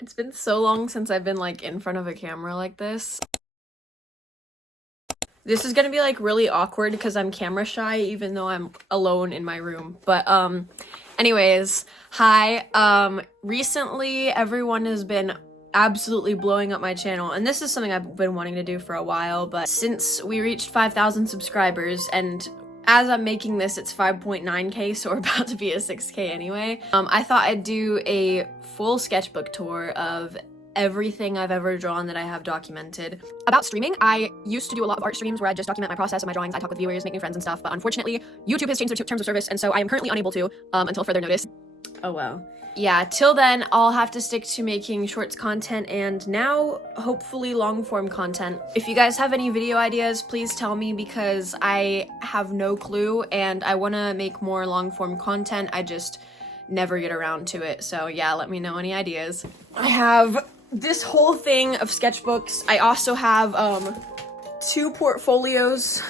It's been so long since I've been like in front of a camera like this. This is gonna be like really awkward because I'm camera shy even though I'm alone in my room. But anyways, hi. Recently everyone has been absolutely blowing up my channel, and this is something I've been wanting to do for a while, but since we reached 5,000 subscribers, and as I'm making this it's 5.9k, so we're about to be at 6k anyway, I thought I'd do a full sketchbook tour of everything I've ever drawn that I have documented. About streaming, I used to do a lot of art streams where I just document my process of my drawings, I talk with viewers, make new friends and stuff, but unfortunately YouTube has changed their terms of service, and so I am currently unable to until further notice. Oh wow. Yeah, till then, I'll have to stick to making shorts content and now, hopefully, long-form content. If you guys have any video ideas, please tell me because I have no clue and I want to make more long-form content. I just never get around to it. So yeah, let me know any ideas. I have this whole thing of sketchbooks. I also have 2 portfolios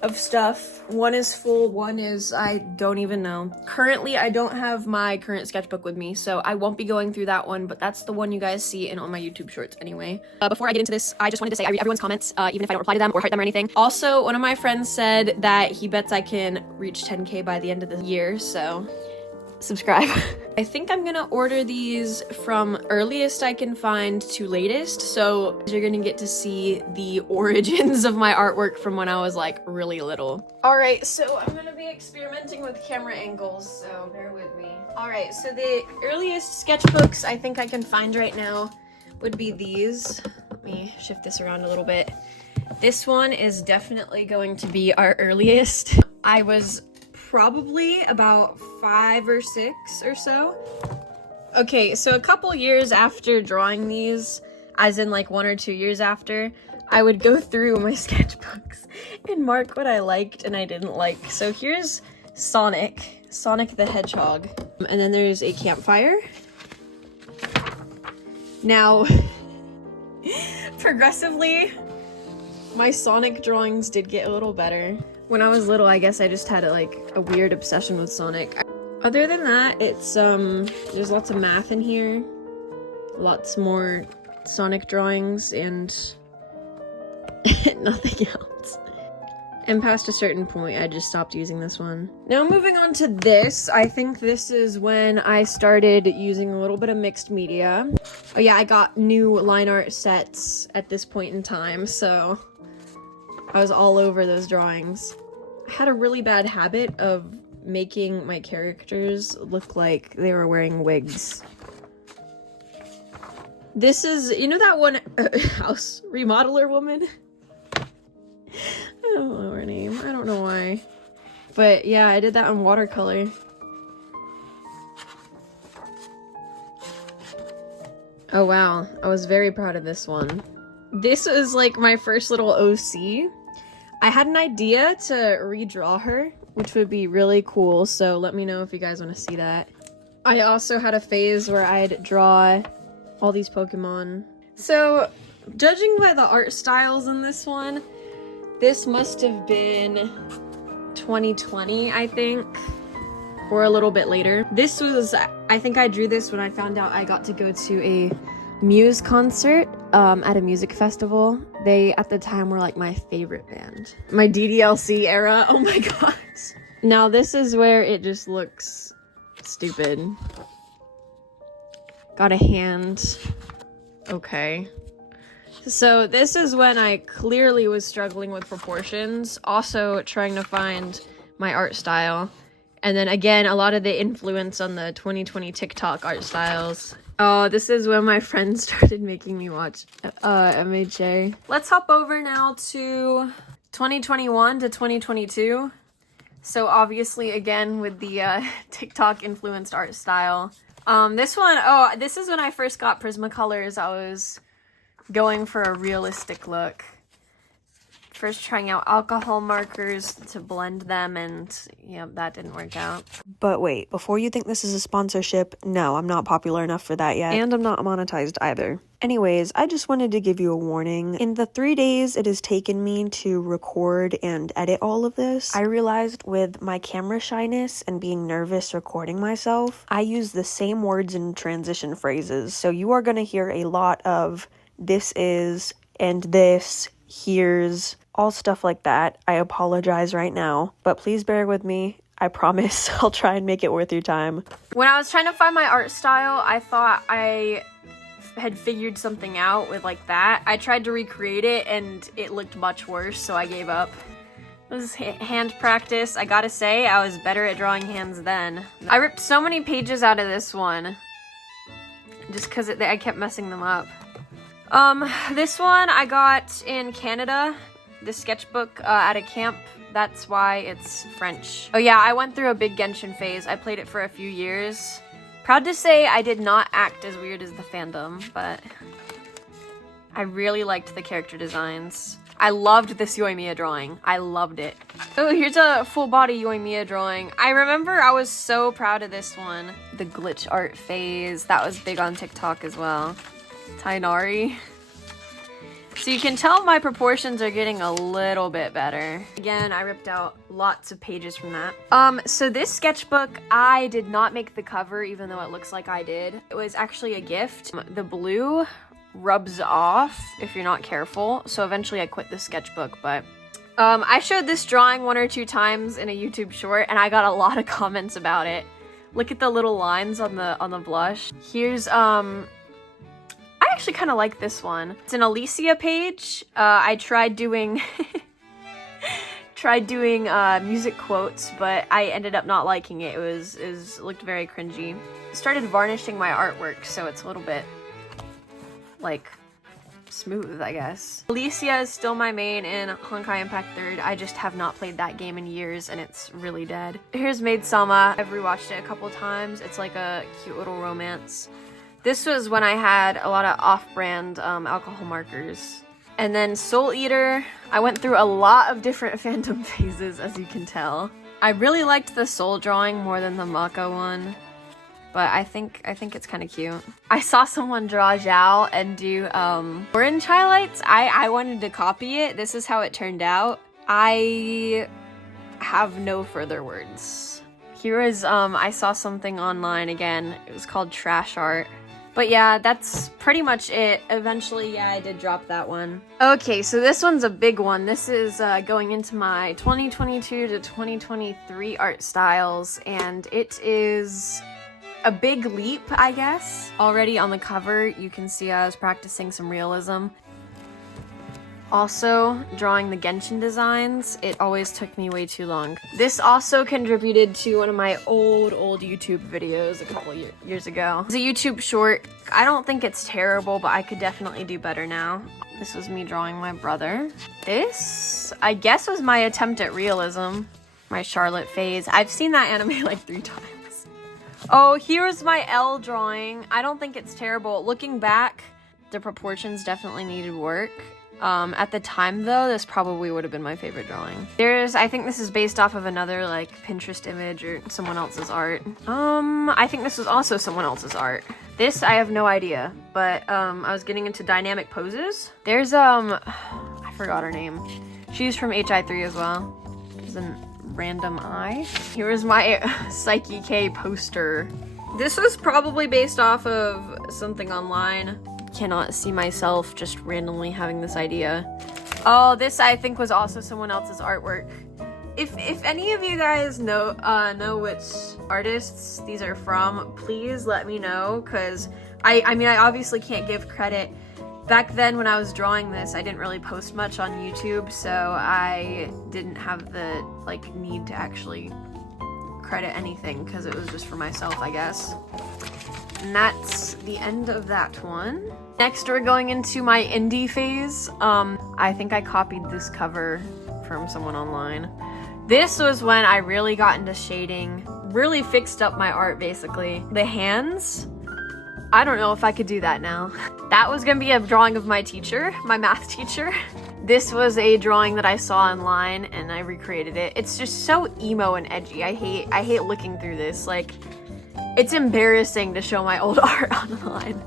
of stuff. One is full, one is, I don't even know. Currently, I don't have my current sketchbook with me, so I won't be going through that one, but that's the one you guys see in all my YouTube shorts anyway. Before I get into this, I just wanted to say I read everyone's comments, even if I don't reply to them or hurt them or anything. Also, one of my friends said that he bets I can reach 10k by the end of the year, so subscribe. I think I'm gonna order these from earliest I can find to latest, so you're gonna get to see the origins of my artwork from when I was like really little. Alright, so I'm gonna be experimenting with camera angles, so bear with me. Alright, so the earliest sketchbooks I think I can find right now would be these. Let me shift this around a little bit. This one is definitely going to be our earliest. I was probably about 5 or 6 or so. Okay, so a couple years after drawing these, as in like 1 or 2 years after, I would go through my sketchbooks and mark what I liked and I didn't like. So here's Sonic the Hedgehog. And then there's a campfire. Now, progressively, my Sonic drawings did get a little better. When I was little, I guess I just had like a weird obsession with Sonic. Other than that, it's there's lots of math in here, lots more Sonic drawings, and nothing else. And past a certain point, I just stopped using this one. Now moving on to this, I think this is when I started using a little bit of mixed media. Oh yeah, I got new line art sets at this point in time, so I was all over those drawings. I had a really bad habit of making my characters look like they were wearing wigs. This is, you know that one house remodeler woman? I don't know her name. I don't know why. But yeah, I did that on watercolor. Oh wow, I was very proud of this one. This is like my first little OC. I had an idea to redraw her, which would be really cool, so let me know if you guys want to see that. I also had a phase where I'd draw all these Pokemon. So, judging by the art styles in this one, this must have been 2020, I think, or a little bit later. This was, I think I drew this when I found out I got to go to a Muse concert at a music festival. They, at the time, were like my favorite band. My DDLC era, oh my gosh. Now this is where it just looks stupid. Got a hand. Okay. So this is when I clearly was struggling with proportions, also trying to find my art style. And then again, a lot of the influence on the 2020 TikTok art styles. Oh, this is when my friends started making me watch MHA. Let's hop over now to 2021 to 2022. So obviously, again, with the TikTok influenced art style. This one, oh, this is when I first got Prismacolors. I was going for a realistic look. first trying out alcohol markers to blend them, and yeah, that didn't work out. But wait, before you think this is a sponsorship, no, I'm not popular enough for that yet, and I'm not monetized either. Anyways, I just wanted to give you a warning. In the 3 days it has taken me to record and edit all of this, I realized with my camera shyness and being nervous recording myself, I use the same words and transition phrases. So you are going to hear a lot of this is and this, here's, all stuff like that. I apologize right now, but please bear with me. I promise I'll try and make it worth your time. When I was trying to find my art style, I thought I had figured something out with like that. I tried to recreate it and it looked much worse, so I gave up. It was hand practice. I gotta say, I was better at drawing hands then. I ripped so many pages out of this one just because I kept messing them up. This one I got in Canada, the sketchbook at a camp. That's why it's French. Oh yeah, I went through a big Genshin phase. I played it for a few years. Proud to say I did not act as weird as the fandom, but I really liked the character designs. I loved this Yoimiya drawing. I loved it. Oh, here's a full body Yoimiya drawing. I remember I was so proud of this one. The glitch art phase, that was big on TikTok as well. Tainari. So you can tell my proportions are getting a little bit better. Again, I ripped out lots of pages from that. So this sketchbook, I did not make the cover, even though it looks like I did. It was actually a gift. The blue rubs off if you're not careful, so eventually I quit the sketchbook, but I showed this drawing 1 or 2 times in a YouTube short, and I got a lot of comments about it. Look at the little lines on the blush. Here's, I actually kind of like this one. It's an Alicia page. I tried doing music quotes, but I ended up not liking it. It looked very cringy. Started varnishing my artwork, so it's a little bit like smooth, I guess. Alicia is still my main in Honkai Impact 3rd. I just have not played that game in years, and it's really dead. Here's Maid Sama. I've rewatched it a couple times. It's like a cute little romance. This was when I had a lot of off-brand alcohol markers. And then Soul Eater, I went through a lot of different fandom phases, as you can tell. I really liked the Soul drawing more than the Maka one, but I think it's kind of cute. I saw someone draw Zhao and do orange highlights. I wanted to copy it. This is how it turned out. I have no further words. Here is, I saw something online again. It was called Trash Art. But yeah, that's pretty much it. Eventually, yeah, I did drop that one. Okay, so this one's a big one. This is going into my 2022 to 2023 art styles, and it is a big leap, I guess. Already on the cover, you can see I was practicing some realism. Also, drawing the Genshin designs, it always took me way too long. This also contributed to one of my old YouTube videos a couple years ago. It's a YouTube short. I don't think it's terrible, but I could definitely do better now. This was me drawing my brother. This, I guess, was my attempt at realism. My Charlotte phase. I've seen that anime like 3 times. Oh, here's my L drawing. I don't think it's terrible. Looking back, the proportions definitely needed work. At the time though, this probably would have been my favorite drawing. I think this is based off of another like Pinterest image or someone else's art. I think this was also someone else's art. This, I have no idea, but I was getting into dynamic poses. There's, I forgot her name. She's from HI3 as well. There's a random eye. Here's my Psyche K poster. This was probably based off of something online. Cannot see myself just randomly having this idea. Oh, this I think was also someone else's artwork. If any of you guys know which artists these are from, please let me know, because I mean I obviously can't give credit. Back then when I was drawing this, I didn't really post much on YouTube, so I didn't have the like need to actually credit anything because it was just for myself, I guess. And that's the end of that one. Next, we're going into my indie phase. I think I copied this cover from someone online. This was when I really got into shading, really fixed up my art, basically. The hands, I don't know if I could do that now. That was gonna be a drawing of my teacher, my math teacher. This was a drawing that I saw online and I recreated it. It's just so emo and edgy. I hate looking through this. Like, it's embarrassing to show my old art online.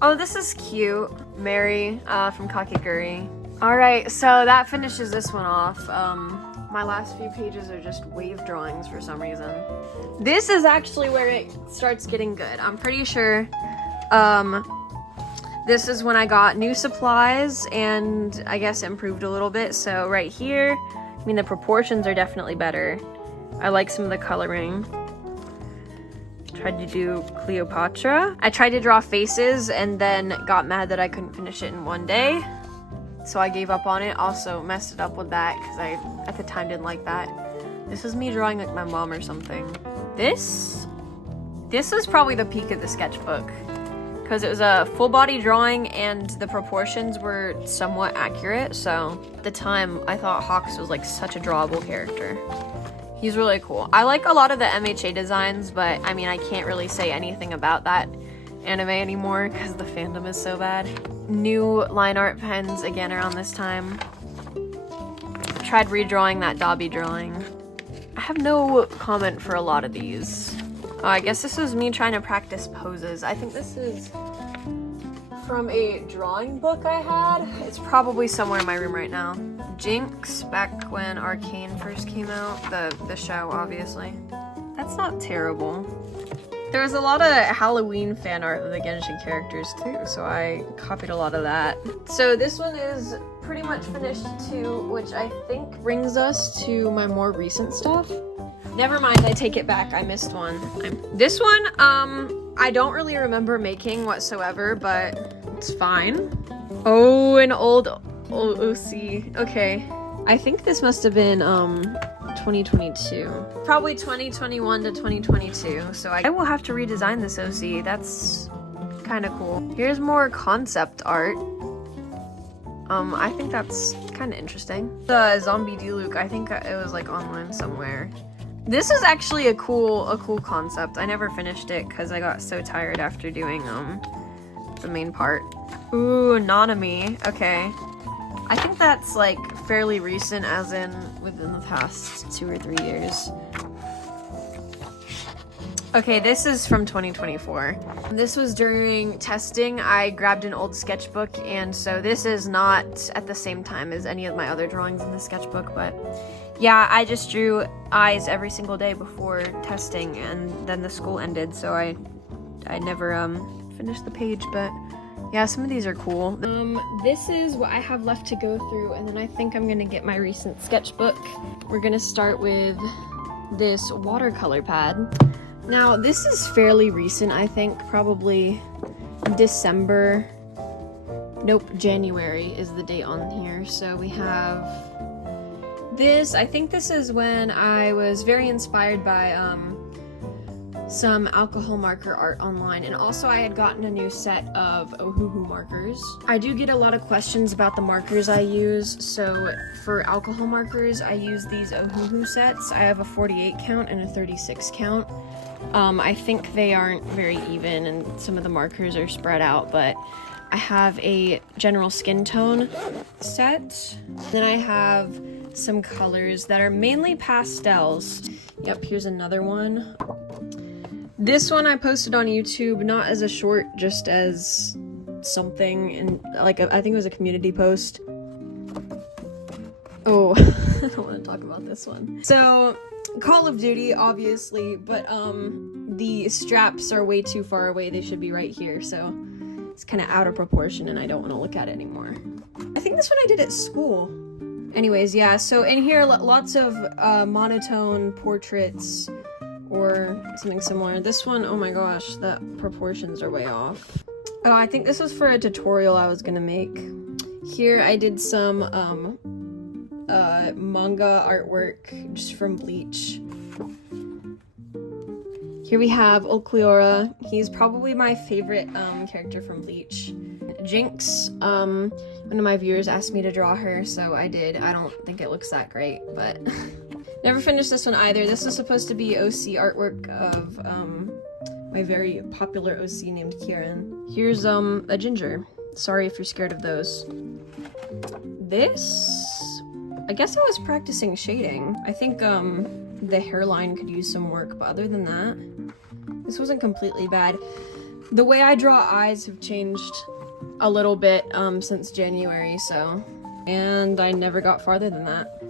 Oh, this is cute. Mary from Kakeguri. Alright, so that finishes this one off. My last few pages are just wave drawings for some reason. This is actually where it starts getting good. I'm pretty sure this is when I got new supplies and I guess improved a little bit. So right here, I mean, the proportions are definitely better. I like some of the coloring. Tried to do Cleopatra. I tried to draw faces and then got mad that I couldn't finish it in one day. So I gave up on it. Also messed it up with that because I, at the time, didn't like that. This is me drawing like my mom or something. This was probably the peak of the sketchbook, because it was a full body drawing and the proportions were somewhat accurate. So at the time, I thought Hawks was like such a drawable character. He's really cool. I like a lot of the MHA designs, but I mean, I can't really say anything about that anime anymore because the fandom is so bad. New line art pens again around this time. Tried redrawing that Dobby drawing. I have no comment for a lot of these. Oh, I guess this was me trying to practice poses. I think this is from a drawing book I had. It's probably somewhere in my room right now. Jinx, back when Arcane first came out. The show, obviously. That's not terrible. There was a lot of Halloween fan art of the Genshin characters too, so I copied a lot of that. So this one is pretty much finished too, which I think brings us to my more recent stuff. Never mind, I take it back, I missed one. This one, I don't really remember making whatsoever, but it's fine. Oh, an old OC. Okay. I think this must have been 2022. Probably 2021 to 2022. So I will have to redesign this OC. That's kind of cool. Here's more concept art. I think that's kind of interesting. The zombie Diluc, I think it was like online somewhere. This is actually a cool concept. I never finished it because I got so tired after doing the main part. Ooh, Nanami. Okay. I think that's like fairly recent, as in within the past 2 or 3 years. Okay, this is from 2024. This was during testing. I grabbed an old sketchbook, and so this is not at the same time as any of my other drawings in the sketchbook, but yeah, I just drew eyes every single day before testing, and then the school ended, so I never finished the page, but yeah, some of these are cool. This is what I have left to go through, and then I think I'm gonna get my recent sketchbook. We're gonna start with this watercolor pad. Now, this is fairly recent, I think, probably December. Nope, January is the date on here. So we have this. I think this is when I was very inspired by some alcohol marker art online, and also I had gotten a new set of Ohuhu markers. I do get a lot of questions about the markers I use, so for alcohol markers I use these Ohuhu sets. I have a 48 count and a 36 count. I think they aren't very even and some of the markers are spread out, but I have a general skin tone set. Then I have some colors that are mainly pastels. Yep, here's another one. This one I posted on YouTube, not as a short, just as something, and like I think it was a community post. Oh, I don't want to talk about this one. So, Call of Duty, obviously, but the straps are way too far away. They should be right here, so it's kind of out of proportion, and I don't want to look at it anymore. I think this one I did at school. Anyways, yeah, so in here, lots of monotone portraits, or something similar. This one, oh my gosh, the proportions are way off. Oh, I think this was for a tutorial I was gonna make. Here I did some manga artwork just from Bleach. Here we have Ulquiorra. He's probably my favorite character from Bleach. Jinx, one of my viewers asked me to draw her, so I did. I don't think it looks that great, but never finished this one either. This was supposed to be OC artwork of my very popular OC named Kieran. Here's a ginger. Sorry if you're scared of those. This, I guess I was practicing shading. I think the hairline could use some work, but other than that, this wasn't completely bad. The way I draw eyes have changed a little bit since January, so, and I never got farther than that.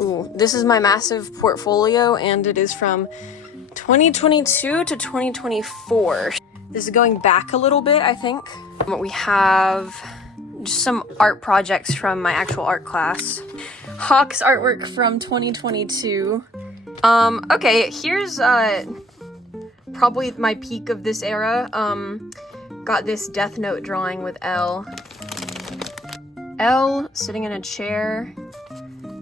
Ooh, this is my massive portfolio, and it is from 2022 to 2024. This is going back a little bit, I think. We have just some art projects from my actual art class. Hawk's artwork from 2022. Okay, here's probably my peak of this era. Got this Death Note drawing with Elle. Elle sitting in a chair,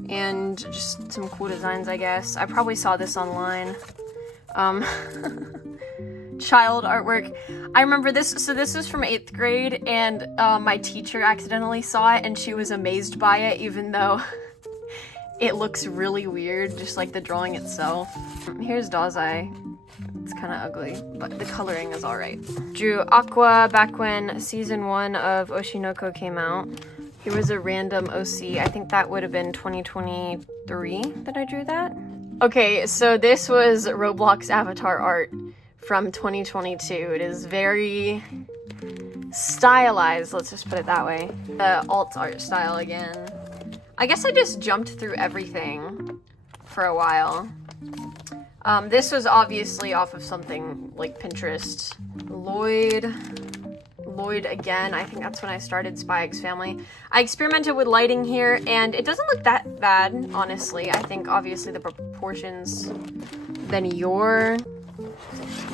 and just some cool designs, I guess. I probably saw this online. Child artwork. I remember this, so this is from 8th grade, and my teacher accidentally saw it, and she was amazed by it, even though it looks really weird, just like the drawing itself. Here's Dazai. It's kind of ugly, but the coloring is alright. Drew Aqua back when season 1 of Oshinoko came out. Here was a random OC. I think that would have been 2023 that I drew that. Okay, so this was Roblox avatar art from 2022. It is very stylized, let's just put it that way. The alt art style again. I guess I just jumped through everything for a while. This was obviously off of something like Pinterest. Lloyd again, I think that's when I started Spy X Family. I experimented with lighting here, and it doesn't look that bad, honestly. I think obviously the proportions than your...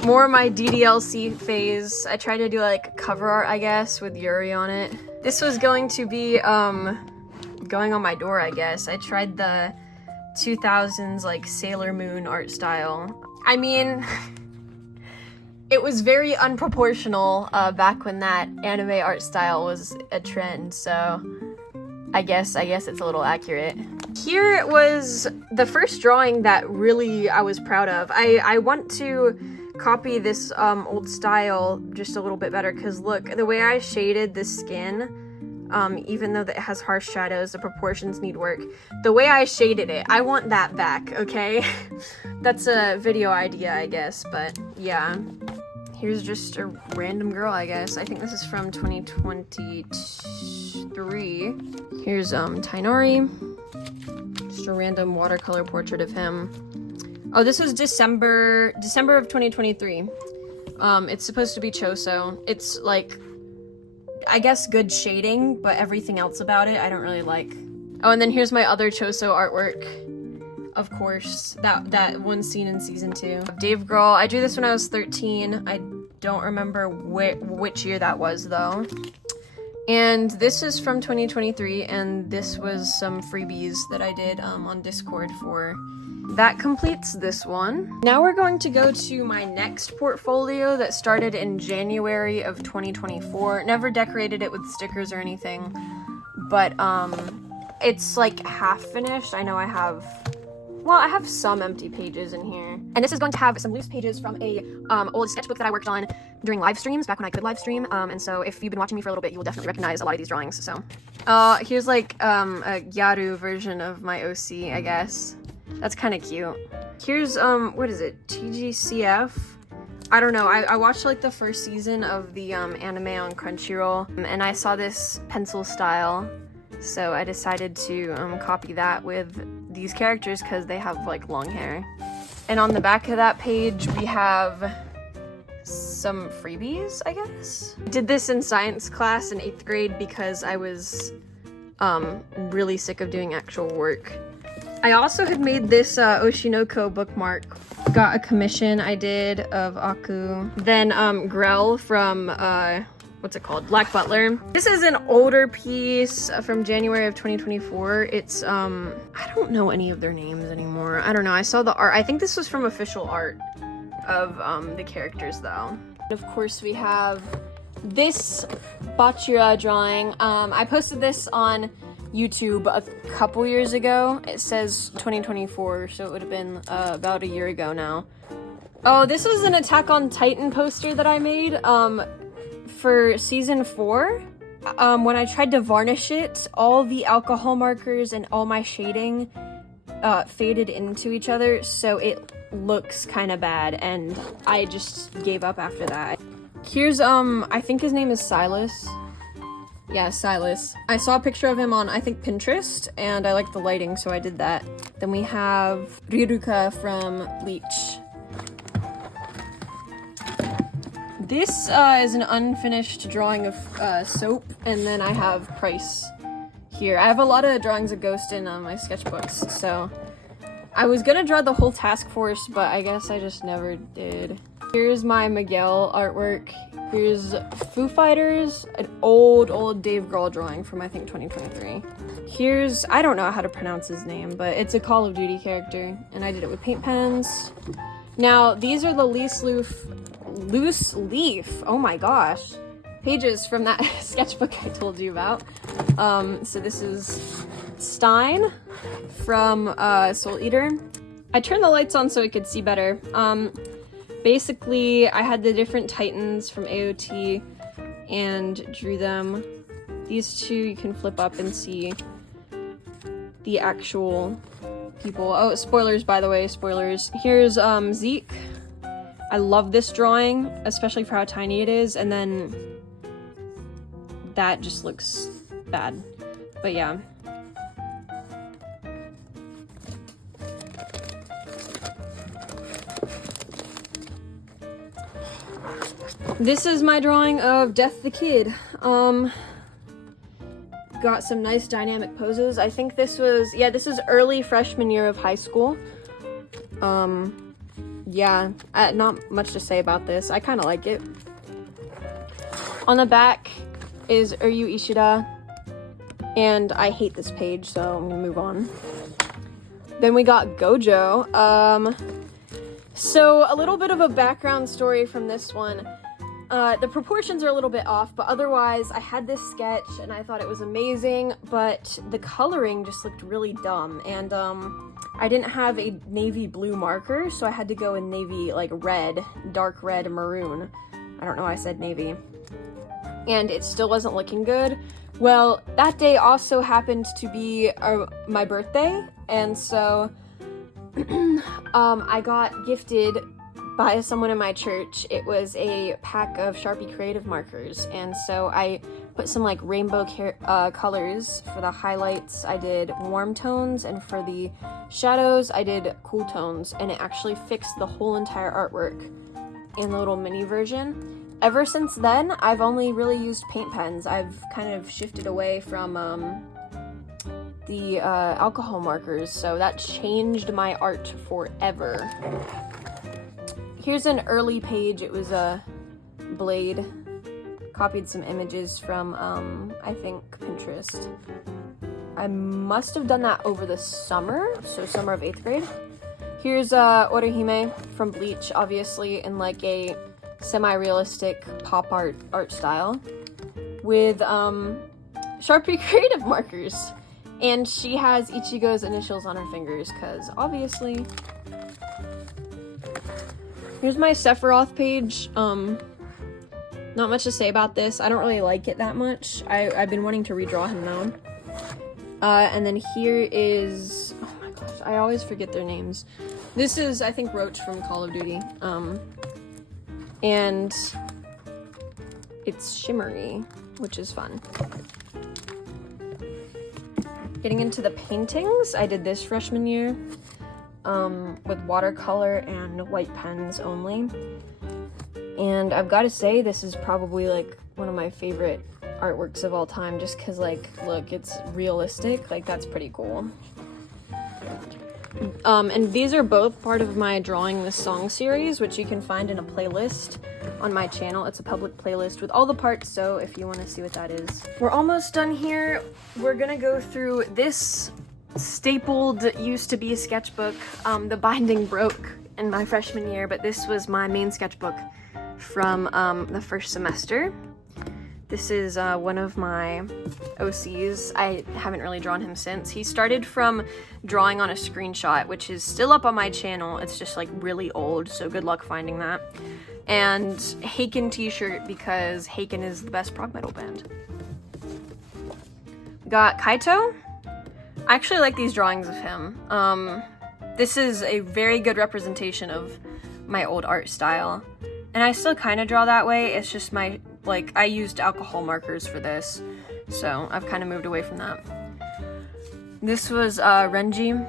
More my DDLC phase. I tried to do like cover art, I guess, with Yuri on it. This was going to be going on my door, I guess. I tried the 2000s like Sailor Moon art style. I mean, it was very unproportional back when that anime art style was a trend, so I guess it's a little accurate. Here was the first drawing that really I was proud of. I want to copy this old style just a little bit better, because look, the way I shaded the skin, even though it has harsh shadows, the proportions need work. The way I shaded it, I want that back, okay? That's a video idea, I guess, but yeah. Here's just a random girl, I guess. I think this is from 2023. Here's Tainari. Just a random watercolor portrait of him. Oh, this was December of 2023. It's supposed to be Choso. It's like, I guess good shading, but everything else about it I don't really like. Oh, and then here's my other Choso artwork. Of course, that one scene in season 2. Dave Grohl. I drew this when I was 13. I don't remember which year that was though. And this is from 2023, and this was some freebies that I did on Discord for. That completes this one. Now we're going to go to my next portfolio that started in January of 2024. Never decorated it with stickers or anything, but it's like half finished. I know I have some empty pages in here. And this is going to have some loose pages from a old sketchbook that I worked on during live streams, back when I could live stream. And so if you've been watching me for a little bit, you will definitely recognize a lot of these drawings, so. Here's like a Gyaru version of my OC, I guess. That's kind of cute. Here's, what is it? TGCF? I don't know. I watched like the first season of the anime on Crunchyroll, and I saw this pencil style. So I decided to copy that with these characters because they have like long hair. And on the back of that page, we have some freebies, I guess. I did this in science class in 8th grade because I was really sick of doing actual work. I also had made this Oshinoko bookmark. Got a commission I did of Aku. Then Grell from, what's it called? Black Butler. This is an older piece from January of 2024. It's, I don't know any of their names anymore. I don't know. I saw the art. I think this was from official art of the characters though. And of course we have this Bachira drawing. I posted this on YouTube a couple years ago. It says 2024, so it would have been about a year ago now. Oh, this was an Attack on Titan poster that I made for season 4. when I tried to varnish it, all the alcohol markers and all my shading faded into each other, so it looks kind of bad, and I just gave up after that. Here's, I think his name is Silas. Yeah, Silas. I saw a picture of him on, I think, Pinterest, and I liked the lighting, so I did that. Then we have Riruka from Bleach. This is an unfinished drawing of Soap, and then I have Price here. I have a lot of drawings of Ghost in my sketchbooks, so I was gonna draw the whole task force, but I guess I just never did. Here's my Miguel artwork. Here's Foo Fighters, an old Dave Grohl drawing from, I think, 2023. Here's, I don't know how to pronounce his name, but it's a Call of Duty character, and I did it with paint pens. Now, these are the loose leaf, oh my gosh, pages from that sketchbook I told you about. So this is Stein from Soul Eater. I turned the lights on so I could see better. Basically, I had the different Titans from AOT and drew them. These two you can flip up and see the actual people. Oh, spoilers, by the way, spoilers. Here's Zeke. I love this drawing, especially for how tiny it is, and then that just looks bad. But yeah. This is my drawing of Death the Kid. Got some nice dynamic poses. I think this was, yeah, this is early freshman year of high school. Yeah, not much to say about this. I kind of like it. On the back is Uryu Ishida, and I hate this page, so I'm gonna move on. Then we got Gojo. So a little bit of a background story from this one. The proportions are a little bit off, but otherwise I had this sketch and I thought it was amazing, but the coloring just looked really dumb, and I didn't have a navy blue marker, so I had to go in navy, like red, dark red, maroon. I don't know why I said navy. And it still wasn't looking good. Well, that day also happened to be my birthday, and so I got gifted by someone in my church. It was a pack of Sharpie Creative markers, and so I put some like rainbow colors for the highlights. I did warm tones, and for the shadows I did cool tones, and it actually fixed the whole entire artwork in the little mini version. Ever since then, I've only really used paint pens. I've kind of shifted away from the alcohol markers, so that changed my art forever. Here's an early page. It was a Blade. Copied some images from, I think, Pinterest. I must have done that over the summer, so summer of 8th grade. Here's Orihime from Bleach, obviously, in like a semi-realistic pop art style with Sharpie Creative markers. And she has Ichigo's initials on her fingers, because obviously. Here's my Sephiroth page. Not much to say about this. I don't really like it that much. I've been wanting to redraw him though. And then here is, oh my gosh, I always forget their names. This is, I think, Roach from Call of Duty. And it's shimmery, which is fun. Getting into the paintings, I did this freshman year. With watercolor and white pens only. And I've got to say, this is probably like one of my favorite artworks of all time, just because, like, look, it's realistic. Like, that's pretty cool. And these are both part of my Drawing the Song series, which you can find in a playlist on my channel. It's a public playlist with all the parts, so if you want to see what that is. We're almost done here. We're gonna go through this stapled used to be a sketchbook. The binding broke in my freshman year, but this was my main sketchbook from the first semester. This is one of my OCs. I haven't really drawn him since. He started from drawing on a screenshot, which is still up on my channel. It's just like really old, so good luck finding that. And Haken t-shirt, because Haken is the best prog metal band. Got Kaito. I actually like these drawings of him. This is a very good representation of my old art style. And I still kind of draw that way. It's just my, like, I used alcohol markers for this. So I've kind of moved away from that. This was Renji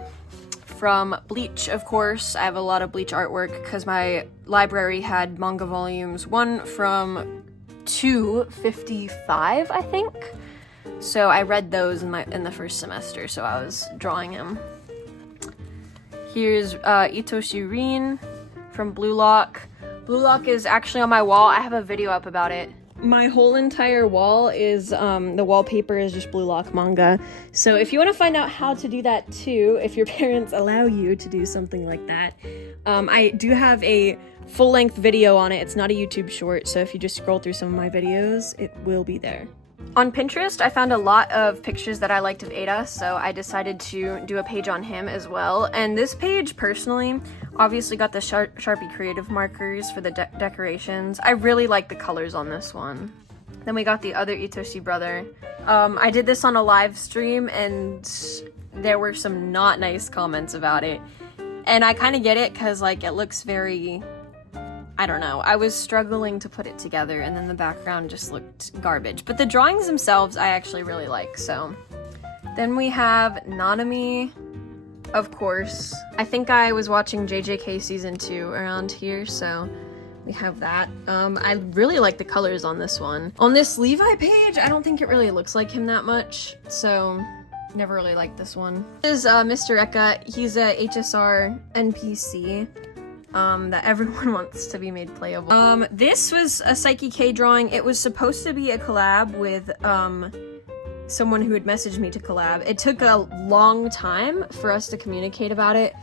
from Bleach, of course. I have a lot of Bleach artwork because my library had manga volumes 1 from 255, I think. So I read those in the first semester, so I was drawing him. Here's Itoshi Rin from Blue Lock. Blue Lock is actually on my wall. I have a video up about it. My whole entire wall is, the wallpaper is just Blue Lock manga. So if you want to find out how to do that too, if your parents allow you to do something like that, I do have a full-length video on it. It's not a YouTube short, so if you just scroll through some of my videos, it will be there. On Pinterest, I found a lot of pictures that I liked of Ada, so I decided to do a page on him as well. And this page, personally, obviously got the Sharpie creative markers for the decorations. I really like the colors on this one. Then we got the other Itoshi brother. I did this on a live stream, and there were some not nice comments about it. And I kind of get it, because, like, it looks very... I don't know, I was struggling to put it together, and then the background just looked garbage. But the drawings themselves I actually really like, so. Then we have Nanami, of course. I think I was watching JJK Season 2 around here, so we have that. I really like the colors on this one. On this Levi page, I don't think it really looks like him that much, so never really liked this one. This is Mr. Eka. He's a HSR NPC. That everyone wants to be made playable. This was a Psyche K drawing. It was supposed to be a collab with, someone who had messaged me to collab. It took a long time for us to communicate about it.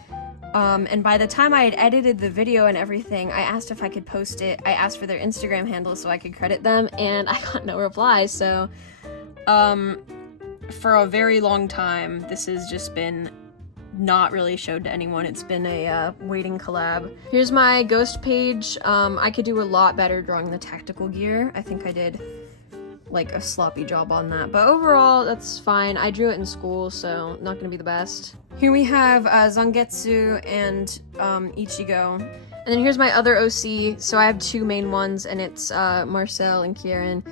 And by the time I had edited the video and everything, I asked if I could post it. I asked for their Instagram handle so I could credit them, and I got no reply, so, for a very long time, this has just been not really showed to anyone. It's been a waiting collab. Here's my ghost page. I could do a lot better drawing the tactical gear. I think I did like a sloppy job on that, but overall that's fine. I drew it in school, so not gonna be the best. Here we have Zangetsu and Ichigo. And then here's my other OC. So I have 2 main ones, and it's Marcel and Kieran.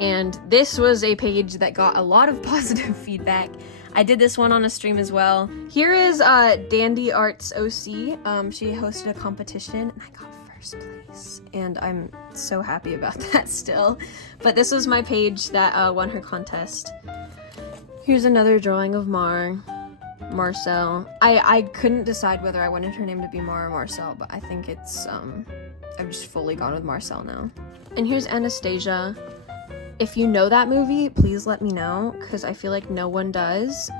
And this was a page that got a lot of positive feedback. I did this one on a stream as well. Here is Dandy Arts OC. She hosted a competition, and I got first place. And I'm so happy about that still. But this was my page that won her contest. Here's another drawing of Marcel. I couldn't decide whether I wanted her name to be Mar or Marcel, but I think it's, I've just fully gone with Marcel now. And here's Anastasia. If you know that movie, please let me know, because I feel like no one does.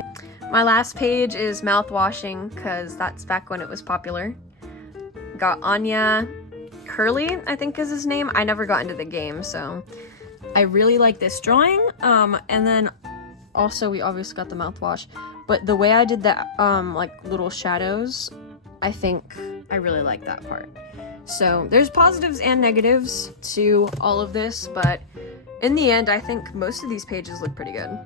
My last page is mouthwashing, because that's back when it was popular. Got Anya Curly, I think is his name. I never got into the game, so I really like this drawing. And then also we obviously got the mouthwash, but the way I did that, like little shadows, I think I really like that part. So there's positives and negatives to all of this, but in the end, I think most of these pages look pretty good.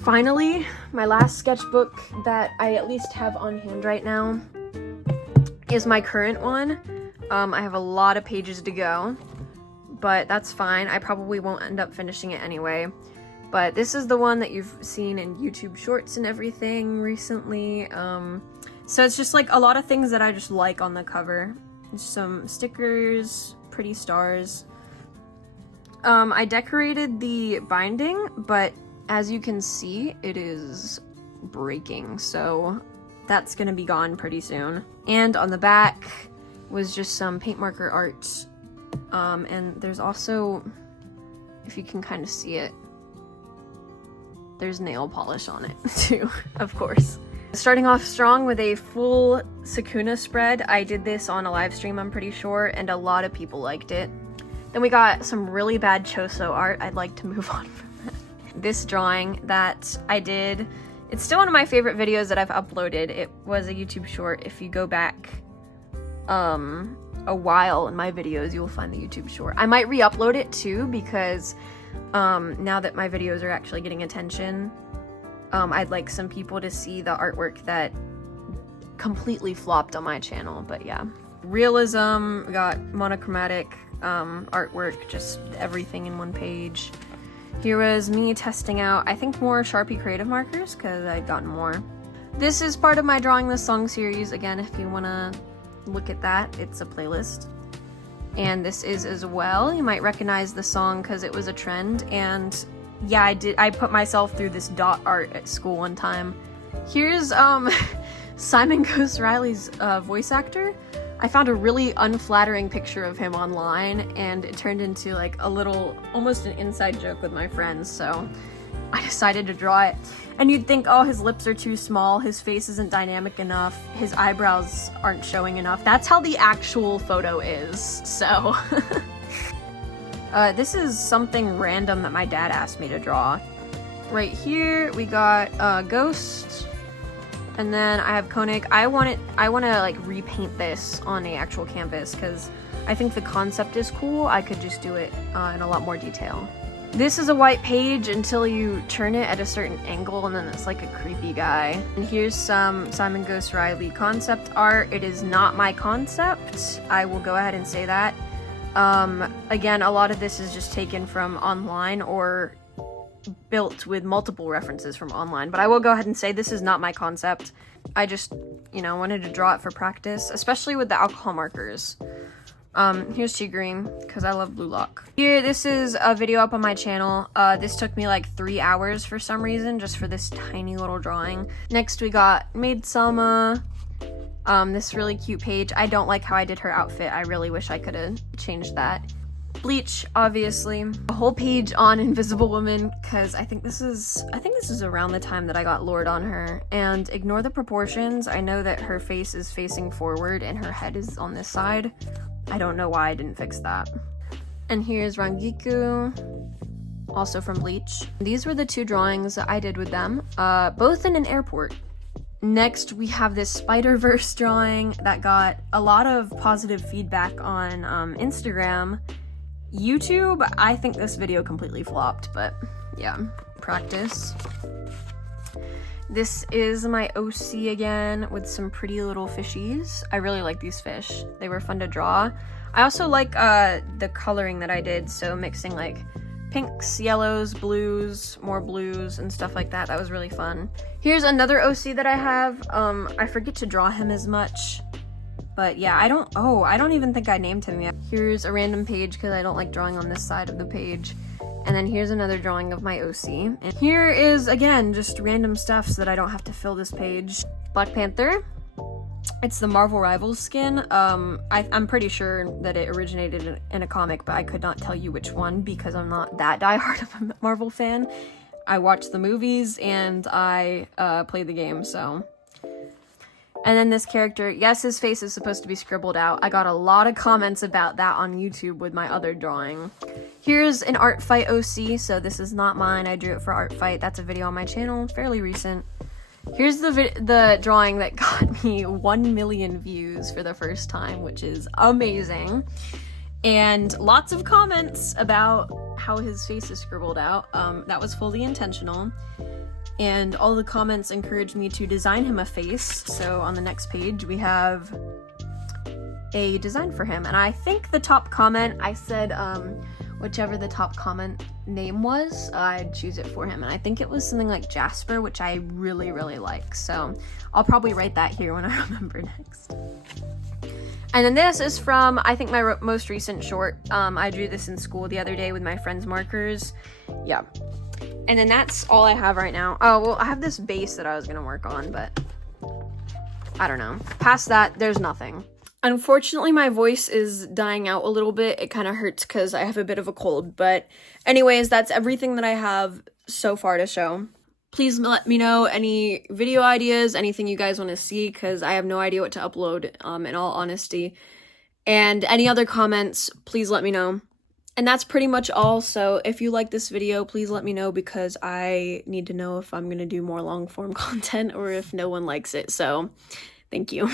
Finally, my last sketchbook that I at least have on hand right now is my current one. I have a lot of pages to go, but that's fine. I probably won't end up finishing it anyway. But this is the one that you've seen in YouTube shorts and everything recently. So it's just like a lot of things that I just like on the cover. Some stickers, pretty stars. I decorated the binding, but as you can see, it is breaking, so that's gonna be gone pretty soon. And on the back was just some paint marker art, and there's also, if you can kind of see it, there's nail polish on it too, of course. Starting off strong with a full Sakuna spread. I did this on a live stream, I'm pretty sure, and a lot of people liked it. Then we got some really bad Choso art. I'd like to move on from that. This drawing that I did, it's still one of my favorite videos that I've uploaded. It was a YouTube short. If you go back a while in my videos, you'll find the YouTube short. I might re-upload it too, because now that my videos are actually getting attention, I'd like some people to see the artwork that completely flopped on my channel. But yeah, realism, we got monochromatic artwork, just everything in one page. Here was me testing out, I think, more Sharpie creative markers, because I'd gotten more. This is part of my Drawing This Song series. Again, if you want to look at that, it's a playlist. And this is as well. You might recognize the song because it was a trend. And yeah, I put myself through this dot art at school one time. Here's Simon Ghost Riley's voice actor. I found a really unflattering picture of him online, and it turned into like a little, almost an inside joke with my friends, so I decided to draw it. And you'd think, oh, his lips are too small, his face isn't dynamic enough, his eyebrows aren't showing enough. That's how the actual photo is, so. This is something random that my dad asked me to draw. Right here, we got Ghost. And then I have Koenig. I want to like repaint this on the actual canvas because I think the concept is cool. I could just do it in a lot more detail. This is a white page until you turn it at a certain angle, and then it's like a creepy guy. And here's some Simon Ghost Riley concept art. It is not my concept. I will go ahead and say that. Again, a lot of this is just taken from online or built with multiple references from online, but I will go ahead and say this is not my concept. I just, you know, wanted to draw it for practice, especially with the alcohol markers. Here's Tea Green, because I love Blue Lock. Here, this is a video up on my channel. This took me like 3 hours for some reason, just for this tiny little drawing. Next, we got Maid Selma. This really cute page. I don't like how I did her outfit. I really wish I could have changed that. Bleach, obviously. A whole page on Invisible Woman, because I think this is around the time that I got lured on her. And ignore the proportions. I know that her face is facing forward and her head is on this side. I don't know why I didn't fix that. And here's Rangiku, also from Bleach. These were the 2 drawings that I did with them, both in an airport. Next, we have this Spider-Verse drawing that got a lot of positive feedback on Instagram. YouTube, I think this video completely flopped, but yeah, practice. This is my OC again with some pretty little fishies. I really like these fish. They were fun to draw. I also like the coloring that I did, so mixing like pinks, yellows, blues, more blues, and stuff like that. That was really fun. Here's another OC that I have. I forget to draw him as much. But yeah, I don't even think I named him yet. Here's a random page because I don't like drawing on this side of the page. And then here's another drawing of my OC. And here is, again, just random stuff so that I don't have to fill this page. Black Panther. It's the Marvel Rivals skin. I'm pretty sure that it originated in a comic, but I could not tell you which one because I'm not that diehard of a Marvel fan. I watched the movies and I played the game, so... And then this character, yes, his face is supposed to be scribbled out. I got a lot of comments about that on YouTube with my other drawing. Here's an Art Fight OC, so this is not mine. I drew it for Art Fight. That's a video on my channel, fairly recent. Here's the drawing that got me 1 million views for the first time, which is amazing. And lots of comments about how his face is scribbled out. That was fully intentional. And all the comments encouraged me to design him a face. So on the next page, we have a design for him. And I think the top comment, I said whichever the top comment name was, I'd choose it for him. And I think it was something like Jasper, which I really, really like. So I'll probably write that here when I remember next. And then this is from, I think, my most recent short. I drew this in school the other day with my friend's markers. Yeah. And then that's all I have right now. Oh, well, I have this base that I was gonna work on, but I don't know. Past that, there's nothing. Unfortunately, my voice is dying out a little bit. It kind of hurts because I have a bit of a cold. But anyways, that's everything that I have so far to show. Please let me know any video ideas, anything you guys want to see, because I have no idea what to upload, in all honesty. And any other comments, please let me know. And that's pretty much all. So if you like this video, please let me know because I need to know if I'm going to do more long form content or if no one likes it. So thank you.